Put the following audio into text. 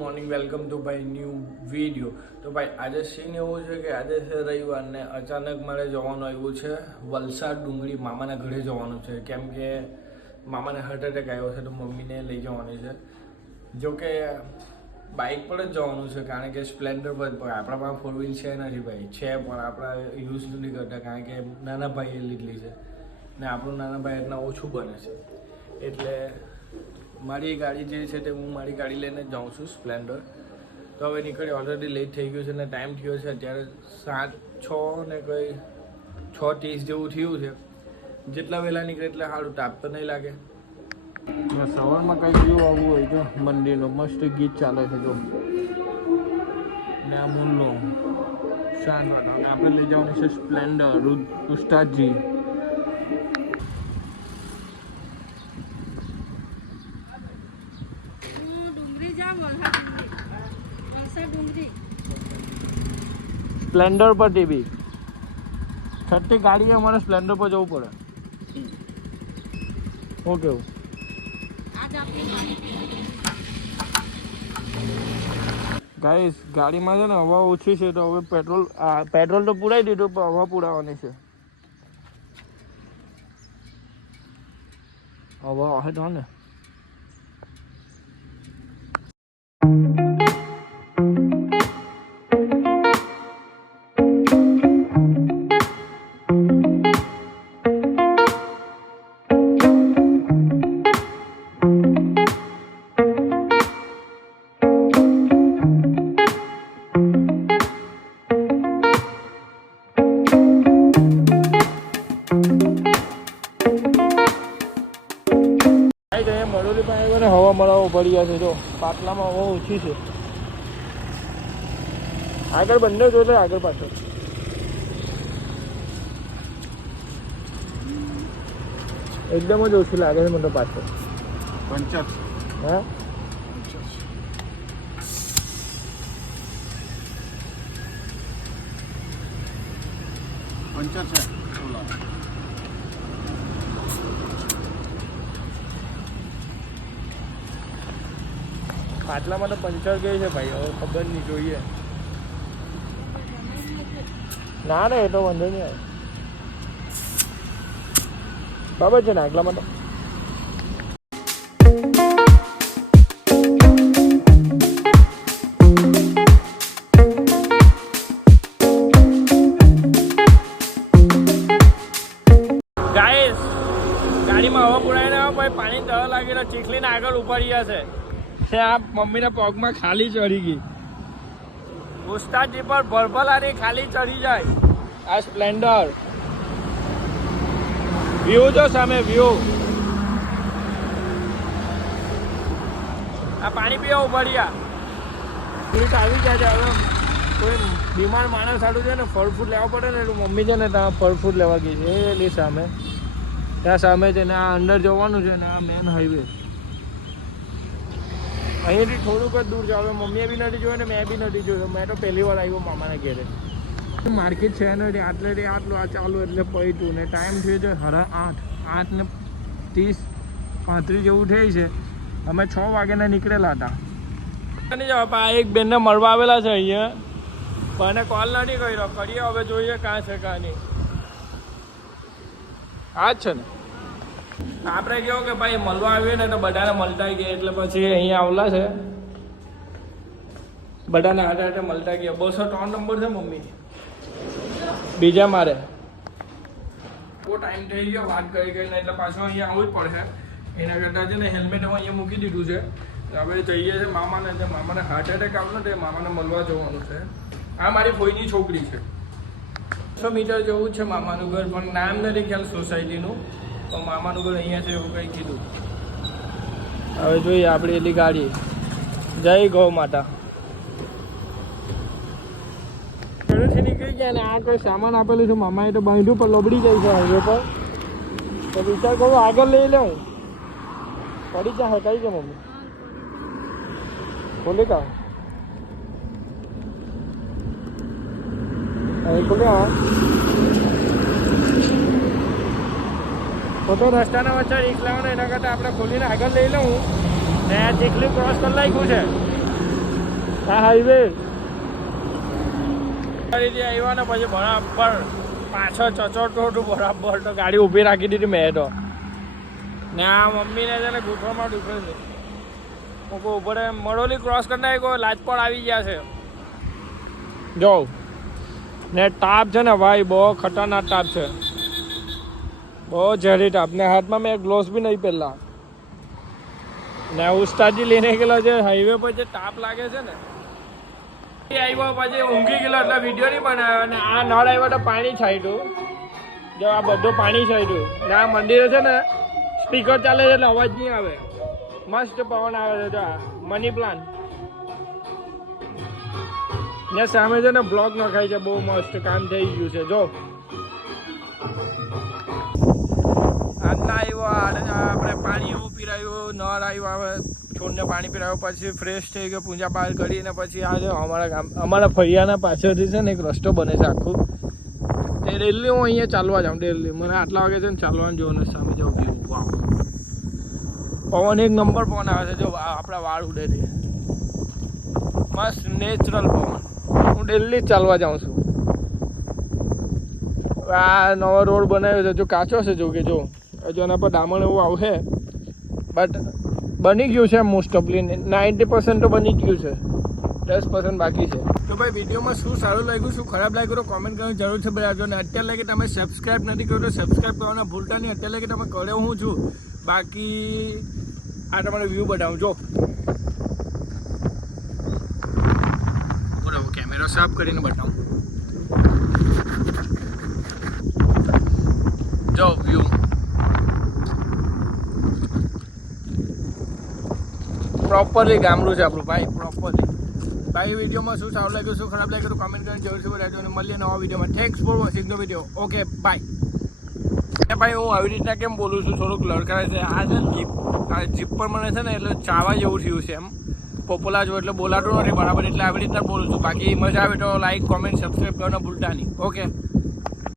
Morning welcome to ભાઈ new video. તો ભાઈ આજે સીન એવું છે કે આજે છે રવિવાર ને અચાનક મારે જવાનું આવ્યું છે વલસાડ ડુંગળી મામાના ઘરે જવાનું છે, કેમ કે મામાને હાર્ટ એટેક આવ્યો છે તો મમ્મીને લઈ જવાની છે. જોકે બાઇક પર જ જવાનું છે કારણ કે સ્પ્લેન્ડર પર આપણા પાસે 4 વ્હીલ છે નથી ભાઈ, છે પણ આપણા યુઝ નથી કરતા કારણ કે નાના ભાઈએ લીધેલી છે ને આપણું નાના ભાઈ એટલા ઓછું બને છે, એટલે મારી ગાડી જે છે તે હું મારી ગાડી લઈને જ જાઉં છું સ્પ્લેન્ડર. તો હવે નીકળી ઓલરેડી લેટ થઈ ગયું છે અને ટાઈમ થયો છે અત્યારે 7:06 ને કંઈ 6:30 જેવું થયું છે. જેટલા વહેલા નીકળે એટલે સારું, તાપ તો નહીં લાગે. સવારમાં કંઈ વ્યૂ આવવું હોય તો મંદિરનો મસ્ત ગીત ચાલે છે જો, ને આ મુલ્લો શાન અને આપણે લઈ જવાનું છે સ્પ્લેન્ડર ઉસ્તાદજી. સ્પ્લેન્ડર પર ટીવી છઠ્ઠી ગાડી અમારે સ્પ્લેન્ડર પર જવું પડે. શું કેવું? ગાઈસ ગાડીમાં છે ને હવા ઓછી છે તો હવે પેટ્રોલ તો પુરાઈ દીધું પણ હવા પુરાવાની છે. હવા આવે તો ને મરોલી પાસે હવા મળાવો પડી ગયા છે જો, પાટલામાં હવા ઓછી છે. આગળ બંને જોઈ લે, આગળ પાછળ એકદમ જ ઓછી લાગે છે મને પાછળ. 85 હા 55 પાટલામાં તો પંચર ગઈ છે ભાઈ, હવે ખબર નહીં, જોઈએ. ના રે એ તો વાંધો નહીં આવે, બરાબર છે ને આગલામાં તો. ગાઈસ ગાડીમાં હવા પુરાઈને આવે ભાઈ, પાણી તળ લાગેલો ચીખલીને આગળ ઉપાડી ગયા છે. આ મમ્મીના પગમાં ખાલી ચડી ગઈ. ઉસ્તાદજી પર ભરભલાની ખાલી ચડી જાય. આ સ્પ્લેન્ડર વ્યૂ જો સામે વ્યૂ. આ પાણી પીવા ઉભર્યા ફ્રૂટ આવી જાય છે. હવે કોઈ બીમાર માણસ આડું છે ને ફળ ફ્રૂટ લેવા પડે ને એટલે મમ્મી છે ને ત્યાં ફળ ફ્રૂટ લેવા ગઈ છે એની સામે, ત્યાં સામે છે ને આ અંદર જવાનું છે ને આ મેન હાઈવે. અહીંયાથી થોડુંક જ દૂર ચાલો, મમ્મીએ બી નથી જોયું ને મેં બી નથી જોયું. મેં તો પહેલી વાર આવ્યો મામાના ઘેરે. માર્કેટ છે નથી આટલેથી આટલું આ ચાલુ એટલે પડ્યું ને ટાઈમ થયો છે 8:30 જેવું થઈ છે. અમે 6 વાગ્યાના નીકળેલા હતા. નહીં જવા આ એક બેનને મળવા આવેલા છે અહીંયા, પણ એને કોલ નથી કર્યો, કરીએ હવે જોઈએ કાં છે કાં નહીં. આ જ છે ને આપણે કેવું કે ભાઈ મળવા આવીએ ને તો બધાને મળતા ગયા એટલે પછી અહીંયા આવલા છે, બધાને હાથે હાથે મળતા ગયા. 203 નંબર છે મમ્મી, બીજા મારે બહુ ટાઈમ થઈ ગયો વાત કરી ગઈ ને એટલે પાછું અહીંયા આવવું જ પડશે. એના કરતાં છે ને હેલ્મેટ હું અહીંયા મૂકી દીધું છે. હવે જઈએ છે મામાને હાર્ટ એટેક આવ્યો ને મામાને મળવા જવાનું છે. આ મારી ફોઈની છોકરી છે. 100 મીટર જેવું છે મામાનું ઘર, પણ નામ નથી ખ્યાલ સોસાયટીનું, તો મામાનું ઘર અહીંયા છે એવું કંઈ કીધું. હવે જોઈએ આપણી એટલી ગાડી. જય ગૌ માતા. ઘરેથી નીકળી ગયા ને આ કોઈ સામાન આપેલું છે મામાએ તો બાંધ્યું પણ લબડી જાય છે હાઈવે પર. તો વિચાર કરું આગળ લઈ લઉં, પડી જાય કઈ છે મમ્મી ખોલી કા ખોલ્યા તો રસ્તાના વચ્ચે રિક્ષ લાવવાનો એના કરતાં આપણે ખોલીને આગળ લઈ લઉં ને ચીખલી ક્રોસ કરી નાખ્યું છે. આ હાઈવે આવ્યા ને પછી બરાબર પાછળ ચચોટો હતું બરાબર તો ગાડી ઊભી રાખી દીધી મેં તો ને આ મમ્મીને છે ને ઘૂંટણમાં દુખે છે હું કહું ઉપર મરોલી ક્રોસ કરી નાખી લાજપોળ આવી ગયા છે જો ને તાપ છે ને ભાઈ બહુ ખતરનાક તાપ છે બહુ ઝેરી તાપ ને હાથમાં મેં ગ્લોવ્સ બી નહીં પહેલા ને ઉસ્તાદી લઈને ગયેલો છે હાઈવે પર જે તાપ લાગે છે ને આવ્યો પછી ઊંઘી ગયેલો એટલે વિડીયો નહીં બનાવ્યો અને આ નળ આવ્યો તો પાણી છાંટ્યું જો આ બધું પાણી છાંટ્યું ને આ મંદિરે છે ને સ્પીકર ચાલે છે એટલે અવાજ નહીં આવે મસ્ત પવન આવે છે જો આ મની પ્લાન્ટ ને સામે છે ને બ્લોક નખાય છે બહુ મસ્ત કામ થઈ ગયું છે જો આજના આવ્યો આપણે પાણી એવું પીરાયું નળ આવ્યું આવે છોડને પાણી પીરાવ્યું પછી ફ્રેશ થઈ ગયો પૂજા પાઠ કરીને પછી આજે અમારા ફળિયાના પાછળથી છે ને એક રસ્તો બને છે આખું તે ડેલી હું અહીંયા ચાલવા જાઉં ડેલી મને આટલા વાગે છે ને ચાલવાનું જોવાનું સામે જાઉં વાવ પવન એક નંબર પવન આવે છે જો આપણા વાળ ઉડે છે મસ્ત નેચરલ પવન હું ડેલી ચાલવા જાઉં છું આ નવો રોડ બનાવ્યો છે જો કાચો છે જો કે જો હજુ એના પર ડામણ એવું આવશે બટ બની ગયું છે મોસ્ટ ઓફલી 90% તો બની ગયું છે 10% બાકી છે તો ભાઈ વિડીયોમાં શું સારું લાગ્યું શું ખરાબ લાગ્યું તો કોમેન્ટ કરવાની જરૂર છે ભાઈ અને અત્યારે લાગે તમે સબસ્ક્રાઈબ નથી કર્યું તો સબસ્ક્રાઈબ કરવાના ભૂલતા નહીં અત્યારે લાગે તમે કર્યો હું છું બાકી આ તમારે વ્યૂ બતાવું જો બરાબર કેમેરો સાફ કરીને બતાવું જો વ્યૂ પ્રોપરલી ગામડું છે આપણું ભાઈ પ્રોપરલી ભાઈ વિડીયોમાં શું સારું લાગ્યું શું ખરાબ લાગ્યું તો કમેન્ટ કરીને જરૂરથી બતાવજો અને મળીએ નવા વિડીયોમાં thanks for watching the video okay bye ભાઈ હું આવી રીતના કેમ બોલું છું થોડુંક લડકાય છે આ છે જીપ પર મને છે ને એટલે ચાવા જેવું થયું છે એમ પોપોલા જો એટલે બોલાતું નથી બરાબર એટલે આવી રીતના બોલું છું બાકી મજા આવે તો લાઈક કોમેન્ટ સબસ્ક્રાઈબ કરવાનું ભૂલતા નહીં ઓકે